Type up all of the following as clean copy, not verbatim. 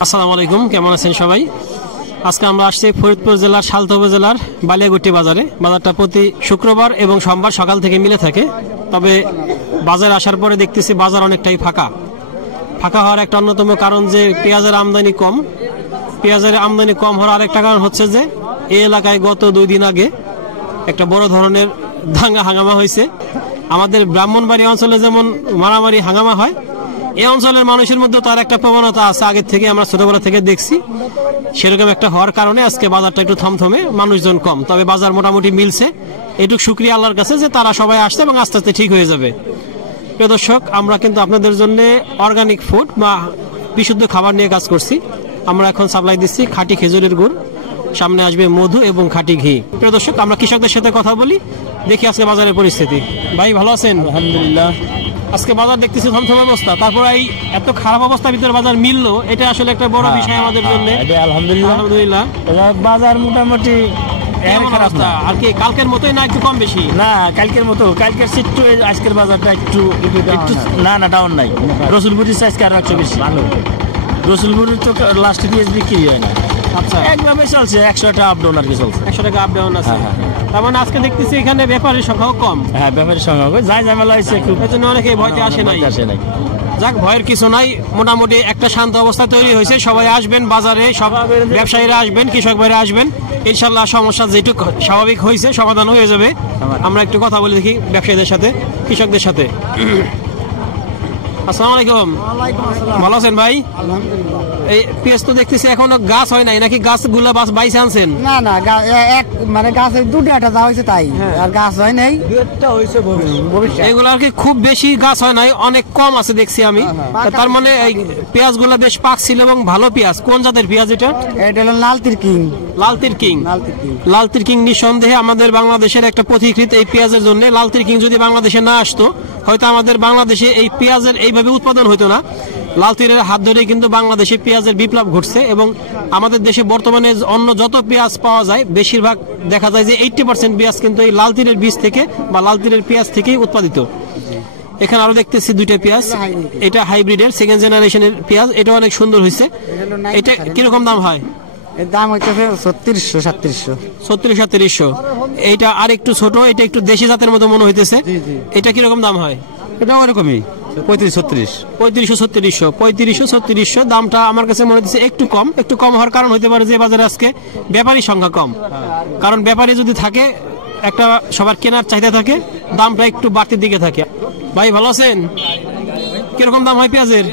আসসালামু আলাইকুম, কেমন আছেন সবাই? আজকে আমরা আসছি ফরিদপুর জেলার সালথা উপজেলার বালিয়াগুটি বাজারে। বাজারটা প্রতি শুক্রবার এবং সোমবার সকাল থেকে মিলে থাকে। তবে বাজারে আসার পরে দেখতেছি বাজার অনেকটাই ফাঁকা হওয়ার একটা অন্যতম কারণ যে পেঁয়াজের আমদানি কম। পেঁয়াজের আমদানি কম হওয়ার আরেকটা কারণ হচ্ছে যে এই এলাকায় গত 2 দিন আগে একটা বড় ধরনের দাঙ্গা হাঙ্গামা হয়েছে। আমাদের ব্রাহ্মণবাড়ি অঞ্চলে যেমন মারামারি হাঙ্গামা হয়, এই অঞ্চলের মানুষের মধ্যে তার একটা প্রবণতা আছে, আগের থেকে আমরা ছোটবেলা থেকে দেখছি। সেরকম একটা হওয়ার কারণে আজকে বাজারটা একটু থমথমে, মানুষজন কম। তবে বাজার মোটামুটি মিলছে, এটুকু শুকরিয়া আল্লাহর কাছে যে তারা সবাই আসছে এবং আস্তে আস্তে ঠিক হয়ে যাবে। প্রিয় দর্শক, আমরা কিন্তু আপনাদের জন্য অর্গানিক ফুড বা বিশুদ্ধ খাবার নিয়ে কাজ করছি। আমরা এখন সাপ্লাই দিচ্ছি খাঁটি খেজুরের গুড়, সামনে আসবে মধু এবং খাঁটি ঘি। প্রিয় দর্শক, আমরা কৃষকদের সাথে কথা বলি, দেখি আজকে বাজারের পরিস্থিতি। ভাই ভালো আছেন? আলহামদুলিল্লাহ। আজকে বাজার দেখতেছি থমথমে অবস্থা, তারপর এই এত খারাপ অবস্থার ভিতরে বাজার মিললো, এটা আসলে একটা বড় বিষয় আমাদের জন্য। আলহামদুলিল্লাহ বাজার মোটামুটি আর কি কালকের মতোই না, একটু কম বেশি? না, কালকের মতো, কালকের একটু আজকের বাজারটা একটু না ডাউন নাই। রসুলপুরের আজকে আর একটু বেশি ভালো। রসুলপুরের তো লাস্টে দিয়ে বিক্রি হয় না। আচ্ছা, একভাবে চলছে, 100 টাকা আপ ডাউন আর কি চলছে। 100 টাকা আপ ডাউন আছে। তার মানে আজকে দেখতেছি এখানে ব্যাপারের সংখ্যাও কম। হ্যাঁ, ব্যাপারের সংখ্যা যাই ঝামেলা হয়েছে একটু, এর জন্য অনেকে ভয়তে আসে নাই। যাক, ভয়ের কিছু নাই, মোটামুটি একটা শান্ত অবস্থা তৈরি হয়েছে। সবাই আসবেন বাজারে, সব ব্যবসায়ীরা আসবেন, কৃষক ভাইরা আসবেন। ইনশাল্লাহ সমস্যা যেটুকু স্বাভাবিক হয়েছে সমাধান হয়ে যাবে। আমরা একটু কথা বলে দেখি ব্যবসায়ীদের সাথে, কৃষকদের সাথে। আসসালামু আলাইকুম। ভালো আছেন ভাই? এই পেঁয়াজ তো দেখতেছি এখনো গাছ হয় নাই, নাকি গাছগুলা বাইসে আনছেন? না না, এক মানে গাছে দুটো একটা যা হয়েছে তাই, আর গাছ হয় নাই। এগুলো আর কি খুব বেশি গাছ হয় নাই, অনেক কম আছে দেখছি আমি। তার মানে এই পেঁয়াজ গুলা বেশ পাকছিল এবং ভালো পেঁয়াজ। কোন জাতের পেঁয়াজ এটা? এটা হলো লালতির কিং। লালতির কিং নিঃসন্দেহে আমাদের বাংলাদেশের একটা পথিকৃত এই পেঁয়াজের জন্য। লালতির কিং যদি বাংলাদেশে না আসতো, হয়তো আমাদের বাংলাদেশে এই পেঁয়াজের এইভাবে উৎপাদন হতো না। লালতিরের হাত ধরে কিন্তু বাংলাদেশে পেঁয়াজের বিপ্লব ঘটছে এবং আমাদের দেশে বর্তমানে অন্য যত পেঁয়াজ পাওয়া যায় বেশিরভাগ দেখা যায় যে 80% পেঁয়াজ কিন্তু এই লালতিরের বীজ থেকে বা লালতিরের পেঁয়াজ থেকেই উৎপাদিত। এখানে আরো দেখতেছি 2টা পেঁয়াজ, এটা হাইব্রিডের 2nd জেনারেশনের পেঁয়াজ, এটা অনেক সুন্দর হয়েছে। এটা কিরকম দাম হয়? এর দাম হচ্ছে 3600-3700। এইটা আর একটু ছোট, এটা একটু দেশি জাতের মতো মনে হইতেছে। এটা কিরকম দাম হয়? এটা এরকমই 3500-3600 দামটা আমার কাছে মনে হচ্ছে একটু কম হওয়ার কারণ হতে পারে যে বাজারে আজকে ব্যাপারী সংখ্যা কম। কারণ ব্যাপারী যদি থাকে, একটা সবার কেনার চাহিদা থাকে, দামটা একটু বাড়তির দিকে থাকে। ভাই ভালো আছেন? কিরকম দাম হয় পেঁয়াজের?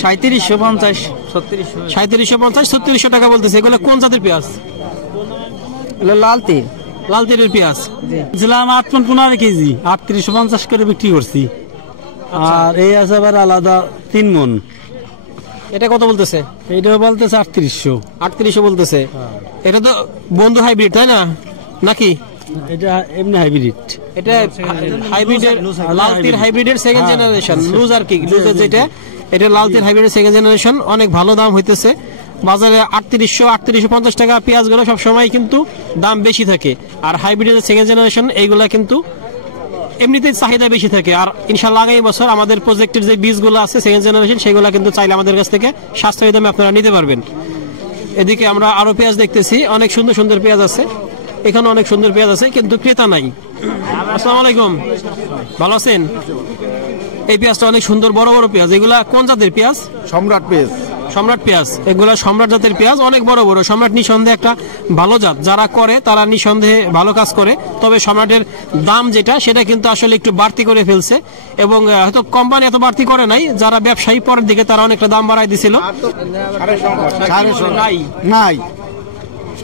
3750-3700 টাকা বলতেছে। এগুলো কোন জাতের পেঁয়াজ? লালতিরের পেঁয়াজ। ছিলাম 8-15 কেজি, 3850 করে বিক্রি করছি। আর এই আছে আবার আলাদা 3 মন। এটা কত বলতেছে? এটা বলতেছে 3800 বলতেছে। এটা তো বন্ধু হাইব্রিড, তাই না নাকি? এটা এমনি হাইব্রিড। এটা হাইব্রিডের, লালতির হাইব্রিডের 2nd জেনারেশন, লুজ আর কি, লুজের যেটা, এটা লালতির হাইব্রিডের 2nd জেনারেশন। অনেক ভালো দাম হইতেছে বাজারে। 3850 টাকা পেঁয়াজ গুলো সবসময় কিন্তু দাম বেশি থাকে। আর হাইব্রিডের 2nd জেনারেশন এইগুলা কিন্তু এমনিতেই চাহিদা বেশি থাকে। আর ইনশাআল্লাহ আগামী বছর আমাদের প্রজেক্টের যে বীজগুলো আছে 2nd জেনারেশন, সেগুলো কিন্তু চাইলে আমাদের কাছ থেকে সাশ্রয়ী দামে আপনারা নিতে পারবেন। এদিকে আমরা আরো পেঁয়াজ দেখতেছি, অনেক সুন্দর সুন্দর পেঁয়াজ আছে এখানে, অনেক সুন্দর পেঁয়াজ আছে, কিন্তু ক্রেতা নাই। আসসালামু আলাইকুম, ভালো আছেন? এই পেঁয়াজটা অনেক সুন্দর, বড় বড় পেঁয়াজ। এগুলা কোন জাতের পেঁয়াজ? সম্রাট পেঁয়াজ। এগুলা সম্রাট জাতের পেঁয়াজ, অনেক বড় বড়। সম্রাট নিঃসন্দেহে একটা ভালো জাত, যারা করে তারা নিঃসন্দেহে ভালো কাজ করে। তবে সম্রাটের দাম যেটা, সেটা কিন্তু আসলে একটু বাড়তি করে ফেলছে এবং হয়তো কোম্পানি এত বাড়তি করে নাই, যারা ব্যবসায়ী পরের দিকে তারা অনেকটা দাম বাড়াই দিছিল। নাই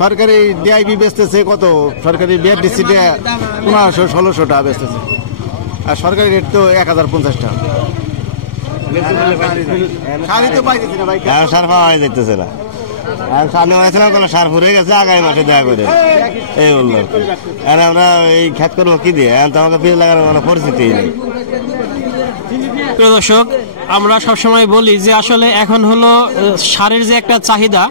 সরকারি ডিআইবি বেচতেছে কত, সরকারি বিআরডিসি 1500-1600 টাকা বেচতেছে, আর সরকারি রেট তো 1050 টাকা। সার পাওয়া যাইতেছে না, আর সামনে হয়েছিলাম কোনো সার ফুরে গেছে, আগামী মাসে দেখা করে এই বললো। আর আমরা এই খেত করবো কি দিয়ে? এখন তো আমাকে পেঁয়াজ লাগানোর কোনো পরিস্থিতি নেই। প্রিয় দর্শক, আমরা সবসময় বলি যে আসলে এখন হলো সারের যে একটা চাহিদা,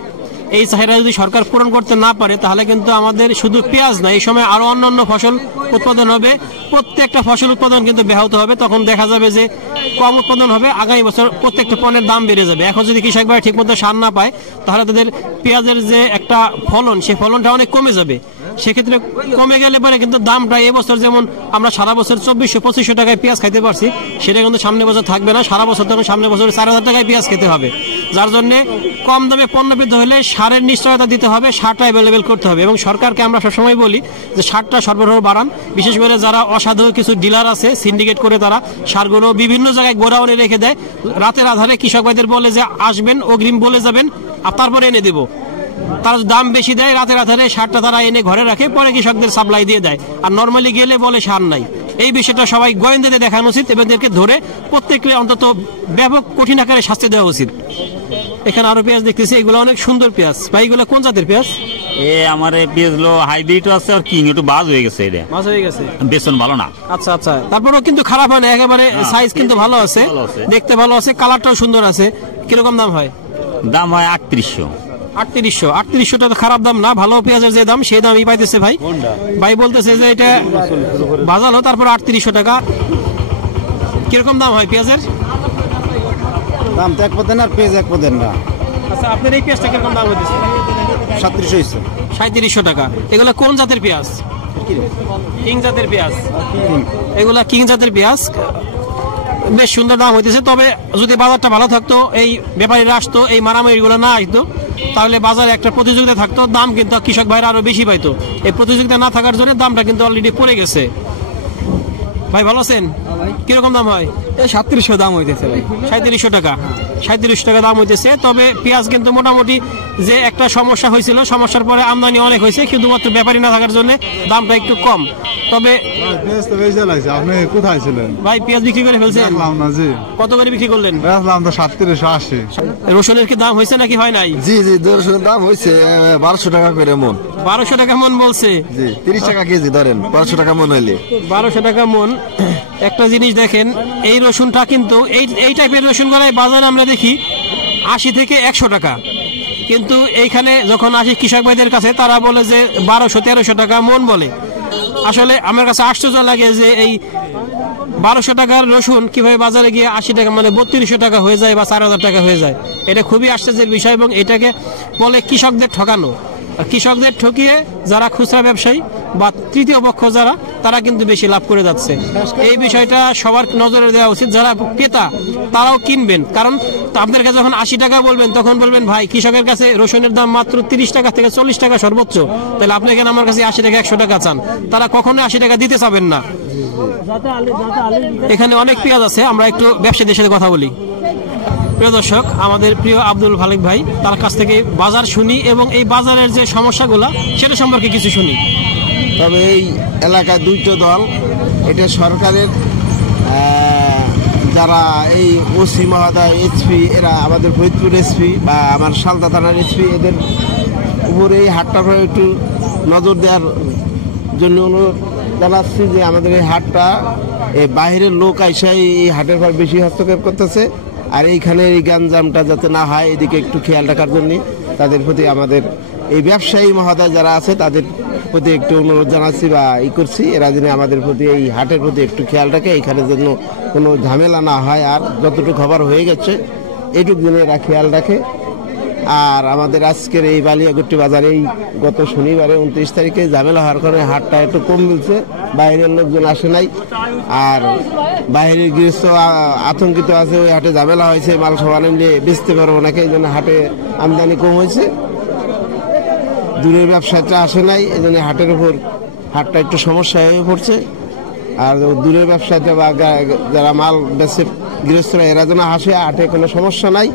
এই চাহিদা যদি সরকার পূরণ করতে না পারে তাহলে কিন্তু আমাদের শুধু পেঁয়াজ না, এই সময় আরো অন্যান্য ফসল উৎপাদন হবে, প্রত্যেকটা ফসল উৎপাদন কিন্তু ব্যাহত হবে। তখন দেখা যাবে যে কম উৎপাদন হবে, আগামী বছর প্রত্যেকটা পণ্যের দাম বেড়ে যাবে। এখন যদি কৃষক ভাই ঠিকমতো সার না পায় তাহলে তাদের পেঁয়াজের যে একটা ফলন, সেই ফলনটা অনেক কমে যাবে। সেক্ষেত্রে কমে গেলে পরে কিন্তু দামটা এবছর যেমন আমরা সারা বছর 2400-2500 টাকায় পেঁয়াজ খাইতে পারছি, সেটা কিন্তু সামনে বছর থাকবে না। সারা বছর তখন সামনে বছর 4000 টাকায় পেঁয়াজ খেতে হবে। যার জন্য কম দামে পণ্য পেতে হলে সারের নিশ্চয়তা দিতে হবে, সারটা অ্যাভেলেবেল করতে হবে। এবং সরকারকে আমরা সবসময় বলি যে সারটা সরবরাহ বাড়ান। বিশেষ করে যারা অসাধু কিছু ডিলার আছে, সিন্ডিকেট করে তারা সারগুলো বিভিন্ন জায়গায় গোডাউনে রেখে দেয়। রাতের আধারে কৃষক ভাইদের বলে যে আসবেন, অগ্রিম বলে যাবেন, আর তারপরে এনে দেবো। তারা দাম বেশি দেয়, রাতের আধারে সারটা তারা এনে ঘরে রাখে, পরে কৃষকদের সাপ্লাই দিয়ে দেয়। আর নর্মালি গেলে বলে সার নাই। এই বিষয়টা সবাই গোয়েন্দাদের দেখানো উচিত এবং এদেরকে ধরে প্রত্যেককে অন্তত ব্যাপক কঠিন আকারে শাস্তি দেওয়া উচিত। এখানে আরো পেঁয়াজ দেখতেছি, এগুলো অনেক সুন্দর পেঁয়াজ। ভাই এগুলো কোন জাতের পেঁয়াজ? আমার পেঁয়াজ হাইব্রিড আছে, আর কিং একটু বাজ হয়ে গেছে, এটা মাছ হয়ে গেছে, বেসন ভালো না। আচ্ছা আচ্ছা, তারপরেও কিন্তু খারাপ হয় না একেবারে, সাইজ কিন্তু ভালো আছে, দেখতে ভালো আছে, কালারটাও সুন্দর আছে। কিরকম দাম হয়? দাম হয় 3800। 3800 টাকা খারাপ দাম না, ভালো পেঁয়াজের যে দাম সেই দামই পাইতেছে ভাই। ভাই বলতেছে যে এটা বাজালো, তারপর 3800 টাকা। কিরকম দাম হয় পেঁয়াজের? দাম তো এক পদের না, আর পেঁয়াজ এক পদের না। আচ্ছা, আপনার এই পেঁয়াজটা কিরকম দাম হইতেছে? 3700 টাকা। এগুলা কোন জাতের পেঁয়াজ? কিং জাতের পেঁয়াজ। এগুলা কিং জাতের পেঁয়াজ, বেশ সুন্দর দাম হইতেছে। তবে যদি বাজারটা ভালো থাকতো, এই ব্যাপারীরা আসতো, এই মারামারিগুলো না আসতো, তাহলে বাজারে একটা প্রতিযোগিতা থাকতো, দাম কিন্তু কৃষক ভাইরা আরো বেশি পাইতো। এই প্রতিযোগিতা না থাকার জন্য দামটা কিন্তু অলরেডি পড়ে গেছে। ভাই ভালো আছেন? কিরকম দাম হয়? 3700 দাম হইতেছে ভাই। 3700 টাকা। 3700 টাকা দাম হইতেছে। তবে পেঁয়াজ কিন্তু মোটামুটি যে একটা সমস্যা হয়েছিল, সমস্যার পরে আমদানি অনেক হয়েছে, শুধুমাত্র ব্যাপারী না থাকার জন্য দামটা একটু কম। তবে পেঁয়াজ তো বেশি লাগছে। আপনি কোথায় ছিলেন? ভাই পেঁয়াজ বিক্রি করে ফেলছেন? দেখলাম না জি। কত করে বিক্রি করলেন? দেখলাম তো 3780। রসুনের কি দাম হয়েছে নাকি হয় নাই? জি জি, রসুনের দাম হয়েছে 1200 টাকা করে মন। 1200 টাকা মন বলছে? জি, 30 টাকা কেজি ধরেন, 1200 টাকা মন হইলে। 1200 টাকা মন। একটা জিনিস দেখেন, এই রসুনটা কিন্তু এই টাইপের রসুন গলায় বাজারে আমরা দেখি 80 থেকে 100 টাকা, কিন্তু এইখানে যখন আসি কৃষক ভাইদের কাছে তারা বলে যে 1200-1300 টাকা মন বলে। আসলে আমার কাছে আশ্চর্য লাগে যে এই 1200 টাকার রসুন কিভাবে বাজারে গিয়ে 80 টাকা মানে 3200 টাকা হয়ে যায় বা 4000 টাকা হয়ে যায়। এটা খুবই আশ্চর্যের বিষয় এবং এটাকে বলে কৃষকদের ঠকানো। আর কৃষকদের ঠকিয়ে যারা খুচরা ব্যবসায়ী বা তৃতীয় পক্ষ যারা, তারা কিন্তু বেশি লাভ করে যাচ্ছে। এই বিষয়টা সবার নজরে দেওয়া উচিত। যারা ক্রেতা তারাও কিনবেন, কারণ আপনাদের কাছে যখন 80 টাকা বলবেন তখন বলবেন ভাই কৃষকের কাছে রসুনের দাম মাত্র 30 টাকা থেকে 40 টাকা সর্বোচ্চ, তাহলে আপনি কেন আমার কাছে 80 টাকা 100 টাকা চান? তারা কখনো 80 টাকা দিতে চাবেন না। এখানে অনেক পেঁয়াজ আছে, আমরা একটু ব্যবসায়ীদের সাথে কথা বলি। প্রিয় দর্শক, আমাদের প্রিয় আব্দুল খালেক ভাই, তার কাছ থেকে বাজার শুনি এবং এই বাজারের যে সমস্যাগুলো সেটা সম্পর্কে কিছু শুনি। তবে এই এলাকায় দুইটা দল, এটা সরকারের যারা এই ওসি মহোদয়, এসপি, এরা আমাদের ফরিদপুর এসপি বা আমার শালদা থানার এসপি, এদের উপরে এই হাটটার উপরে একটু নজর দেওয়ার জন্য অনুরোধ জানাচ্ছি যে আমাদের এই হাটটা বাইরের লোক আইসাই এই হাটের পর বেশি হস্তক্ষেপ করতেছে। আর এইখানে এই গ্যাঞ্জামটা যাতে না হয় এদিকে একটু খেয়াল রাখার জন্য তাদের প্রতি আমাদের এই ব্যবসায়ী মহোদয় যারা আছে তাদের প্রতি একটু অনুরোধ জানাচ্ছি বা করছি, এরা যেন আমাদের প্রতি এই হাটের প্রতি একটু খেয়াল রাখে, এইখানে যেন কোনো ঝামেলা না হয়। আর যতটুকু খবর হয়ে গেছে এইটুকু যেন এরা খেয়াল রাখে। আর আমাদের আজকের এই বালিয়াগুট্টি বাজারে এই গত শনিবারে 29 তারিখে ঝামেলা হওয়ার কারণে হাটটা একটু কম মিলছে, বাইরের লোকজন আসে নাই। আর বাইরের গৃহস্থ আতঙ্কিত আছে, ওই হাটে ঝামেলা হয়েছে, মাল সবাই নিয়ে বেচতে পারবো নাকি, এই জন্য হাটে আমদানি কম হয়েছে। দূরের ব্যবসাটা আসে নাই, এই জন্য হাটের উপর হাটটা একটু সমস্যা হয়ে পড়ছে। আর দূরের ব্যবসাতে বা যারা মাল বেচে গৃহস্থরা, এরা যেন আসে, হাটে কোনো সমস্যা নাই,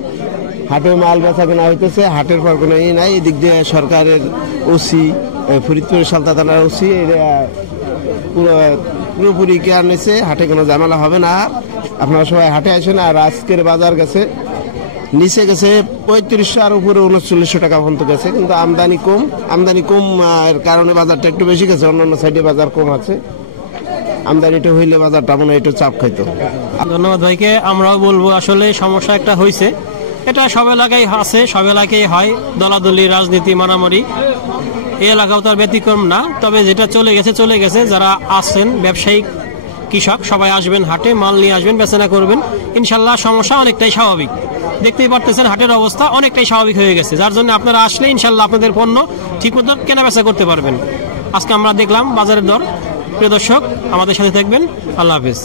হাটে মাল বেচা কেনা হইতেছে, হাটের পর কোনো ই নাই। এদিক দিয়ে সরকারের ওসি, ফরিদপুর শালদা থানার ওসি, এরা পুরোপুরি কেয়ার নিয়েছে, হাটে কোনো ঝামেলা হবে না। আপনারা সবাই হাটে আসেন। আর আজকের বাজার গেছে নিচে গেছে 3500 আর উপরে 3900 টাকা পর্যন্ত গেছে, কিন্তু আমদানি কম এর কারণে বাজারটা একটু বেশি গেছে। অন্যান্য সাইডে বাজার কম আছে, আমদানিটা হইলে বাজারটা মনে হয় একটু চাপ খাইতো। ধন্যবাদ ভাইকে। আমরাও বলবো আসলে সমস্যা একটা হয়েছে, এটা সব এলাকায় আছে, সব এলাকায় হয়, দলাদলি রাজনীতি মারামারি। এই এলাকাও তার ব্যতিক্রম না। তবে যেটা চলে গেছে, যারা আছেন ব্যবসায়িক কৃষক সবাই আসবেন হাটে, মাল নিয়ে আসবেন, বেচনা করবেন, ইনশাল্লাহ সমস্যা অনেকটাই স্বাভাবিক। দেখতেই পারতেছেন হাটের অবস্থা অনেকটাই স্বাভাবিক হয়ে গেছে, যার জন্য আপনারা আসলে ইনশাল্লাহ আপনাদের পণ্য ঠিকমতো কেনা বেচা করতে পারবেন। আজকে আমরা দেখলাম বাজারের দর। প্রিয় দর্শক, আমাদের সাথে থাকবেন। আল্লাহ হাফেজ।